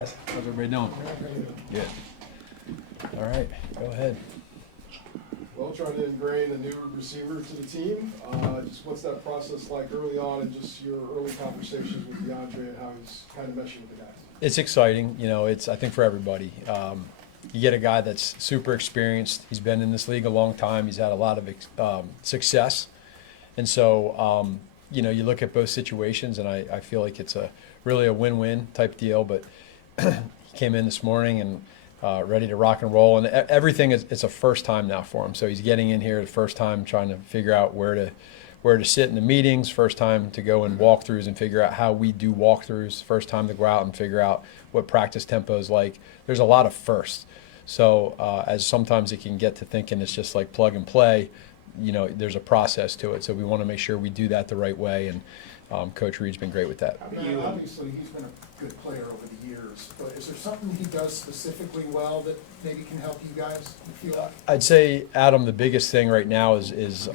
How's everybody doing? Good. All right, go ahead. Well, trying to ingrain a new receiver to the team. Just what's that process like early on, and just your early conversations with DeAndre and how he's kind of meshing with the guys? It's exciting. It's I think for everybody. You get a guy that's super experienced. He's been in this league a long time. He's had a lot of success, and so you look at both situations, and I feel like it's really a win-win type deal. But he came in this morning and ready to rock and roll, and everything it's a first time now for him. So he's getting in here the first time, trying to figure out where to sit in the meetings. First time to go in walkthroughs and figure out how we do walkthroughs. First time to go out and figure out what practice tempo is like. There's a lot of firsts. So as sometimes it can get to thinking it's just like plug and play, there's a process to it. So we want to make sure we do that the right way, and Coach Reed's been great with that. Obviously, he's been a good player over the years, but is there something he does specifically well that maybe can help you guys feel like? I'd say, Adam, the biggest thing right now is his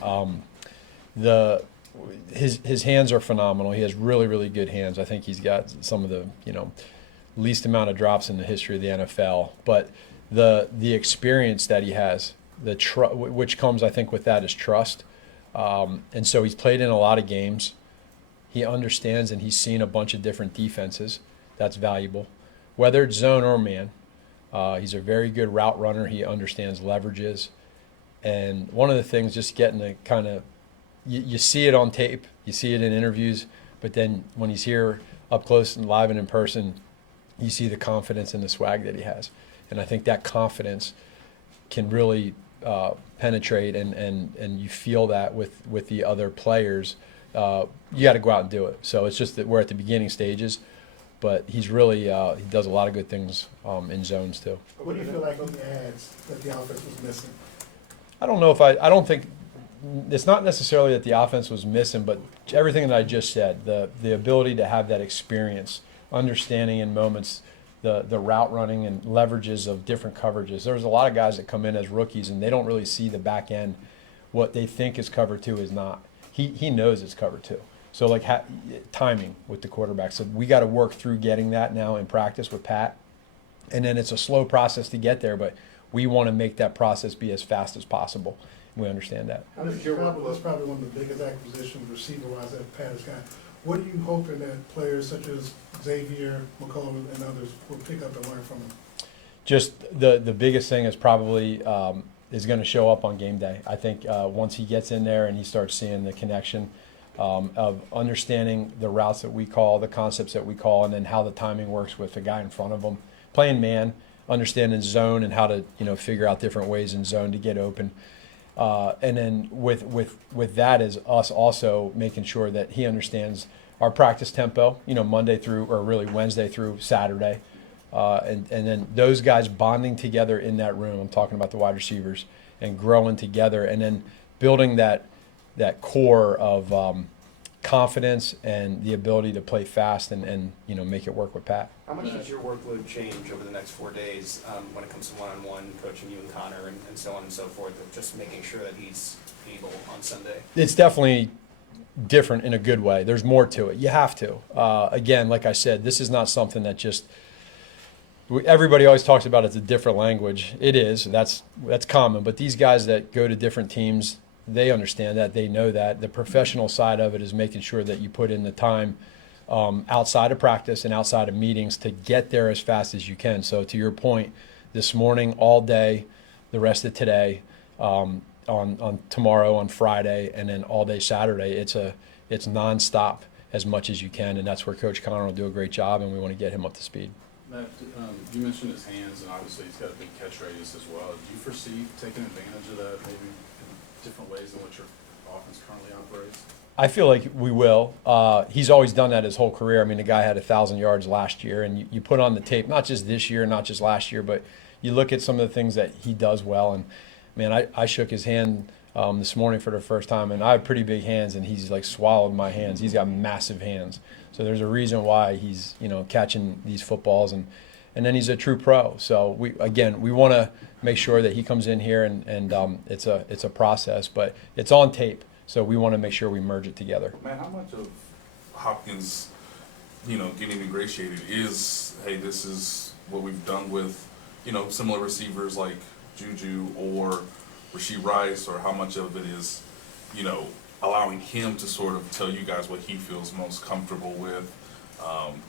hands are phenomenal. He has really, really good hands. I think he's got some of the least amount of drops in the history of the NFL. But the experience that he has, which comes, I think, with that is trust. And so he's played in a lot of games. He understands and he's seen a bunch of different defenses. That's valuable. Whether it's zone or man, he's a very good route runner. He understands leverages. And one of the things, just getting to kind of, you see it on tape, you see it in interviews, but then when he's here up close and live and in person, you see the confidence and the swag that he has. And I think that confidence can really penetrate, and you feel that with the other players. You got to go out and do it. So it's just that we're at the beginning stages, but he's really he does a lot of good things in zones too. What do you feel like he adds that the offense was missing? I don't know if I don't think it's not necessarily that the offense was missing, but everything that I just said, the ability to have that experience, understanding in moments the route running and leverages of different coverages. There's a lot of guys that come in as rookies and they don't really see the back end. What they think is cover two is not. He knows it's cover two. So like timing with the quarterback. So we got to work through getting that now in practice with Pat. And then it's a slow process to get there, but we want to make that process be as fast as possible. We understand that. That's probably one of the biggest acquisitions receiver-wise that Pat has got. What are you hoping that players such as Xavier, McCollum, and others will pick up and learn from him? Just the biggest thing is probably is going to show up on game day. I think once he gets in there and he starts seeing the connection of understanding the routes that we call, the concepts that we call, and then how the timing works with the guy in front of him, playing man, understanding zone and how to figure out different ways in zone to get open. And then with that is us also making sure that he understands our practice tempo, Monday through, or really Wednesday through Saturday. And then those guys bonding together in that room, I'm talking about the wide receivers, and growing together, and then building that core of confidence and the ability to play fast and make it work with Pat. How much does your workload change over the next 4 days when it comes to one-on-one coaching you and Connor and so on and so forth, of just making sure that he's able on Sunday? It's definitely different in a good way. There's more to it. You have to. Again, like I said, this is not something that just everybody always talks about. It's a different language. It is. That's common. But these guys that go to different teams, they understand that. They know that. The professional side of it is making sure that you put in the time outside of practice and outside of meetings to get there as fast as you can. So to your point, this morning, all day, the rest of today, on tomorrow, on Friday, and then all day Saturday, it's nonstop as much as you can, and that's where Coach Connor will do a great job, and we want to get him up to speed. Matt, you mentioned his hands, and obviously he's got a big catch radius as well. Do you foresee taking advantage of that maybe in different ways than what your offense currently operates? I feel like we will. He's always done that his whole career. I mean, the guy had 1,000 yards last year, and you put on the tape, not just this year, not just last year, but you look at some of the things that he does well. And, man, I shook his hand this morning for the first time, and I have pretty big hands, and he's like swallowed my hands. He's got massive hands. So there's a reason why he's, catching these footballs, and then he's a true pro. So we want to make sure that he comes in here and it's a process, but it's on tape. So we want to make sure we merge it together. Man, how much of Hopkins getting ingratiated is, hey, this is what we've done with, similar receivers like Juju or Rashee Rice, or how much of it is, allowing him to sort of tell you guys what he feels most comfortable with,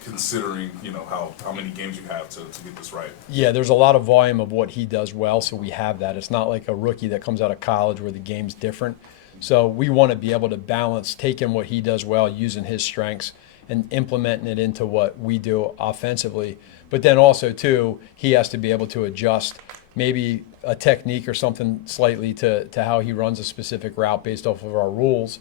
considering, how many games you have to get this right. Yeah, there's a lot of volume of what he does well, so we have that. It's not like a rookie that comes out of college where the game's different. So we want to be able to balance taking what he does well, using his strengths, and implementing it into what we do offensively. But then also, too, he has to be able to adjust maybe a technique or something slightly to how he runs a specific route based off of our rules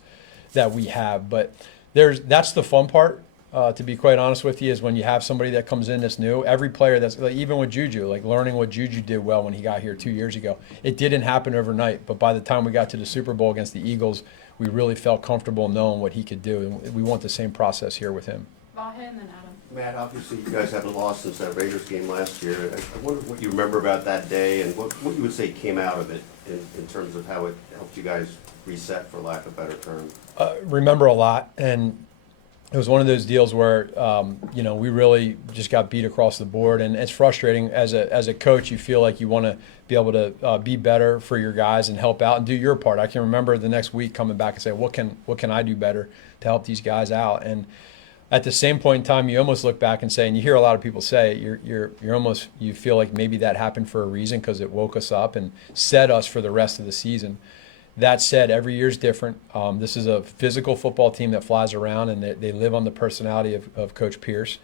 that we have. But that's the fun part, to be quite honest with you, is when you have somebody that comes in that's new. Every player that's, like, even with Juju, like learning what Juju did well when he got here 2 years ago. It didn't happen overnight, but by the time we got to the Super Bowl against the Eagles, we really felt comfortable knowing what he could do, and we want the same process here with him. Vahe and then Adam. Matt, obviously you guys haven't lost since that Raiders game last year. I wonder what you remember about that day and what you would say came out of it in terms of how it helped you guys reset, for lack of a better term. Remember a lot, and it was one of those deals where we really just got beat across the board, and it's frustrating as a coach. You feel like you want to be able to be better for your guys and help out and do your part. I can remember the next week coming back and say, what can I do better to help these guys out? And at the same point in time, you almost look back and say, and you hear a lot of people say, you feel like maybe that happened for a reason because it woke us up and set us for the rest of the season. That said, every year is different. This is a physical football team that flies around, and they live on the personality of Coach Pierce.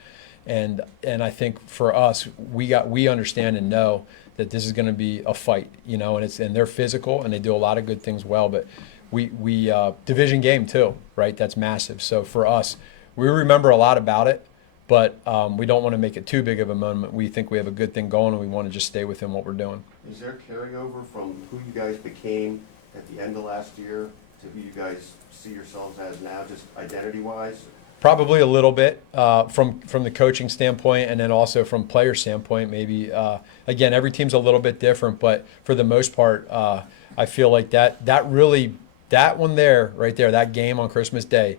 And I think for us, we understand and know that this is going to be a fight, and they're physical and they do a lot of good things well. But we division game too, right? That's massive. So for us, we remember a lot about it, but we don't want to make it too big of a moment. We think we have a good thing going, and we want to just stay within what we're doing. Is there carryover from who you guys became at the end of last year to who you guys see yourselves as now, just identity-wise? Probably a little bit from the coaching standpoint, and then also from player standpoint. Maybe again, every team's a little bit different, but for the most part, I feel like that one there, right there, that game on Christmas Day,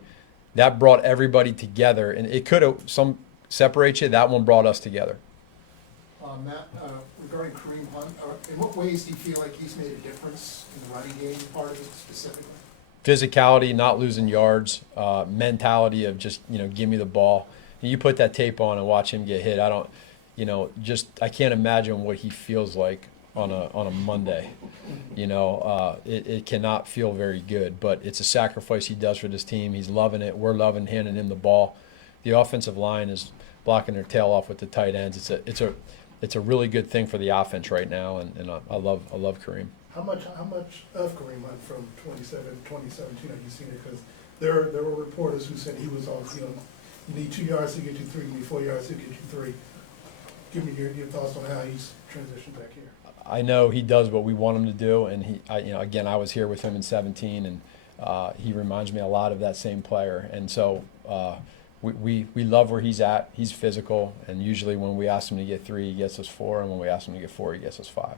that brought everybody together, and it could have some separate you. That one brought us together. Matt, regarding Kareem Hunt, in what ways do you feel like he's made a difference in the running game part of it specifically? Physicality, not losing yards, mentality of just, give me the ball. And you put that tape on and watch him get hit. I can't imagine what he feels like on a Monday. It cannot feel very good, but it's a sacrifice he does for this team. He's loving it. We're loving handing him the ball. The offensive line is blocking their tail off with the tight ends. It's a really good thing for the offense right now, and I love Kareem. How much of Kareem Hunt from 2017 have you seen it? Because there were reporters who said he was off. You need 2 yards to get you 3, you need 4 yards to get you 3. Give me your thoughts on how he's transitioned back here. I know he does what we want him to do, and again, I was here with him in 17, and he reminds me a lot of that same player. And so we love where he's at. He's physical, and usually when we ask him to get 3, he gets us 4, and when we ask him to get 4, he gets us 5.